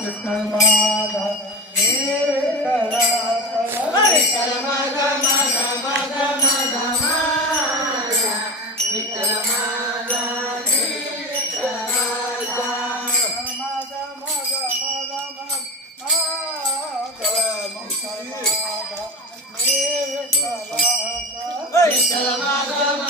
Krishna Madha Vitthal Madha Madha Madha Madha Madha Vitthal Madha Vitthal Madha Madha Madha Madha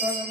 Hey!